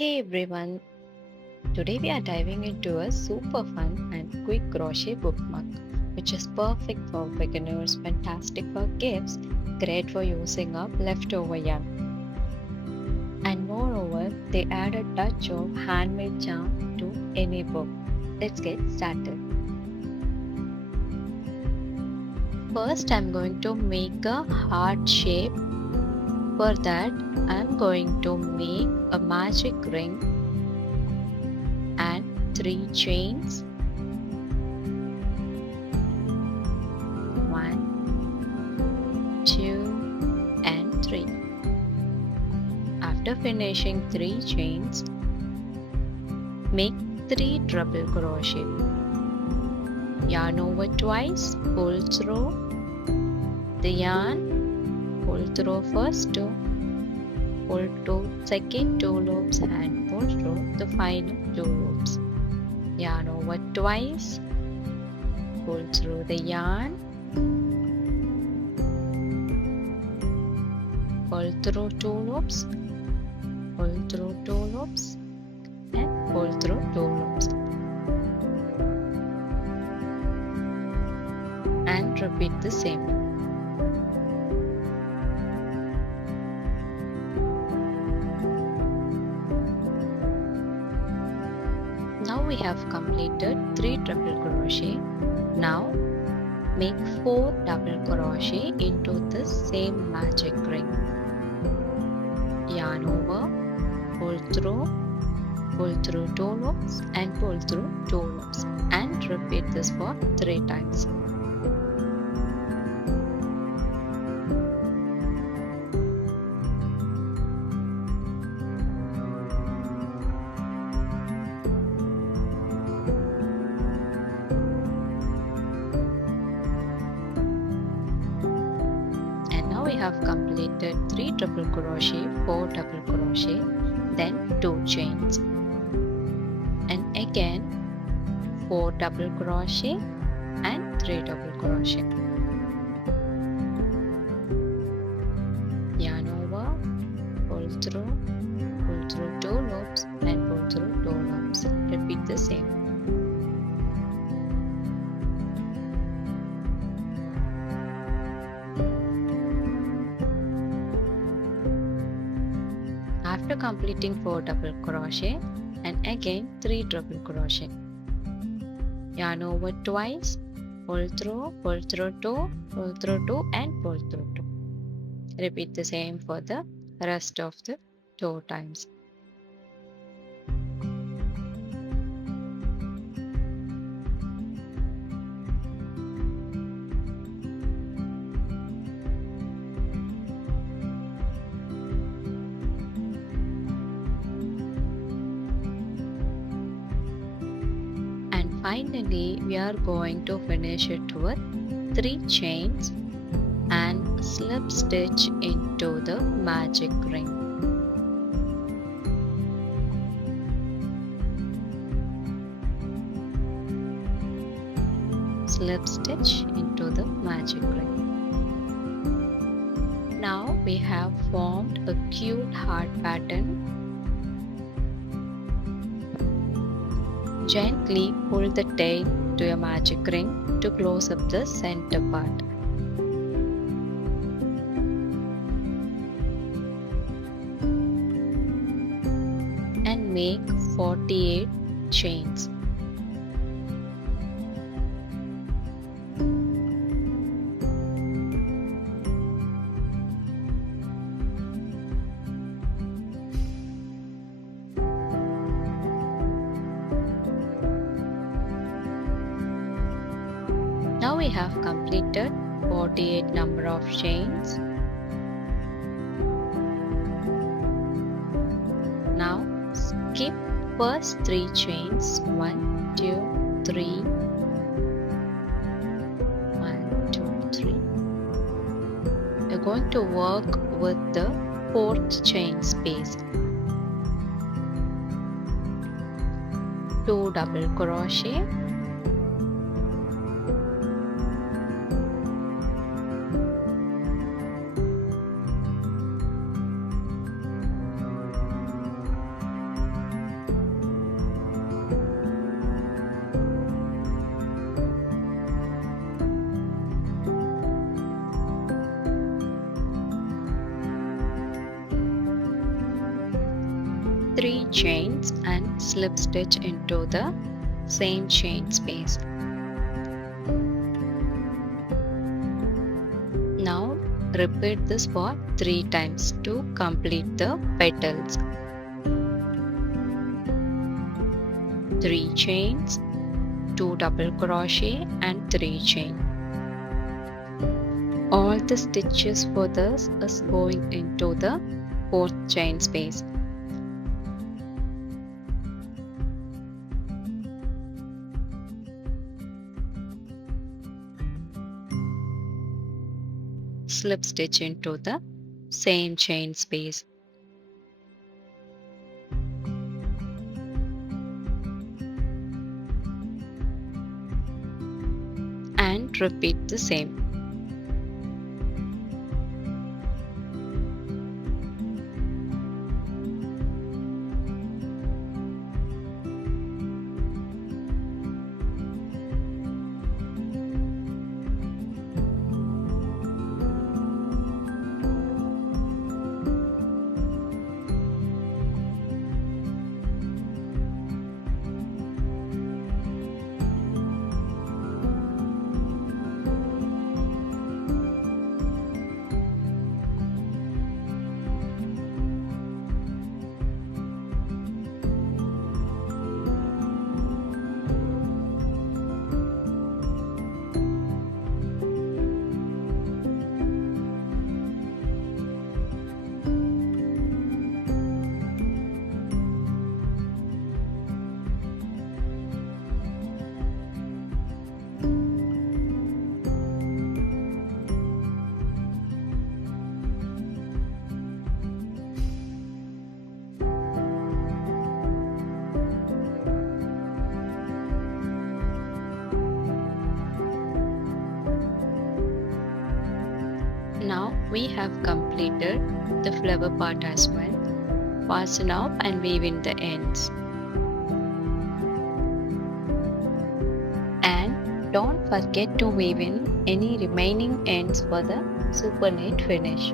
Hey everyone, today we are diving into a super fun and quick crochet bookmark, which is perfect for beginners, fantastic for gifts, great for using up leftover yarn. And moreover, they add a touch of handmade charm to any book. Let's get started. First, I'm going to make a heart shape. For that, I'm going to make a magic ring and 3 chains. 1, 2, and 3. After finishing 3 chains, make 3 double crochet. Yarn over twice, pull through the yarn, pull through first 2, pull to second 2 loops and pull through the final 2 loops. Yarn over twice, pull through the yarn, pull through 2 loops, pull through 2 loops and pull through 2 loops. And repeat the same. Now we have completed 3 double crochet. Now make 4 double crochet into the same magic ring. Yarn over, pull through 2 loops and pull through 2 loops and repeat this for 3 times. We have completed 3 double crochet, 4 double crochet, then 2 chains, and again 4 double crochet and 3 double crochet. Yarn over, pull through 2 loops and pull through 2 loops. Repeat the same. After completing 4 double crochet and again 3 double crochet, yarn over twice, pull through 2, pull through 2 and pull through 2. Repeat the same for the rest of the 2 times. Finally, we are going to finish it with 3 chains and slip stitch into the magic ring. Slip stitch into the magic ring. Now we have formed a cute heart pattern. Gently pull the tail to your magic ring to close up the center part. And make 48 chains. Now we have completed 48 number of chains. Now skip first 3 chains. 1, 2, 3. 1, 2, 3. We're going to work with the 4th chain space. 2 double crochet. 3 chains and slip stitch into the same chain space. Now repeat this for 3 times to complete the petals. 3 chains, 2 double crochet and 3 chain. All the stitches for this is going into the 4th chain space. Slip stitch into the same chain space. And repeat the same. Now we have completed the flower part as well. Fasten up and weave in the ends. And don't forget to weave in any remaining ends for the super neat finish.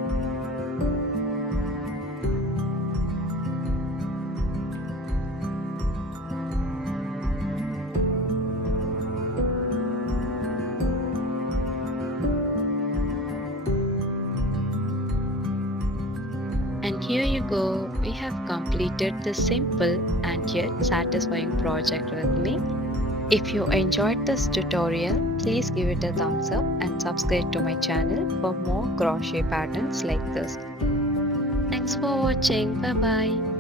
And here you go, we have completed this simple and yet satisfying project with me. If you enjoyed this tutorial, please give it a thumbs up and subscribe to my channel for more crochet patterns like this. Thanks for watching, bye bye.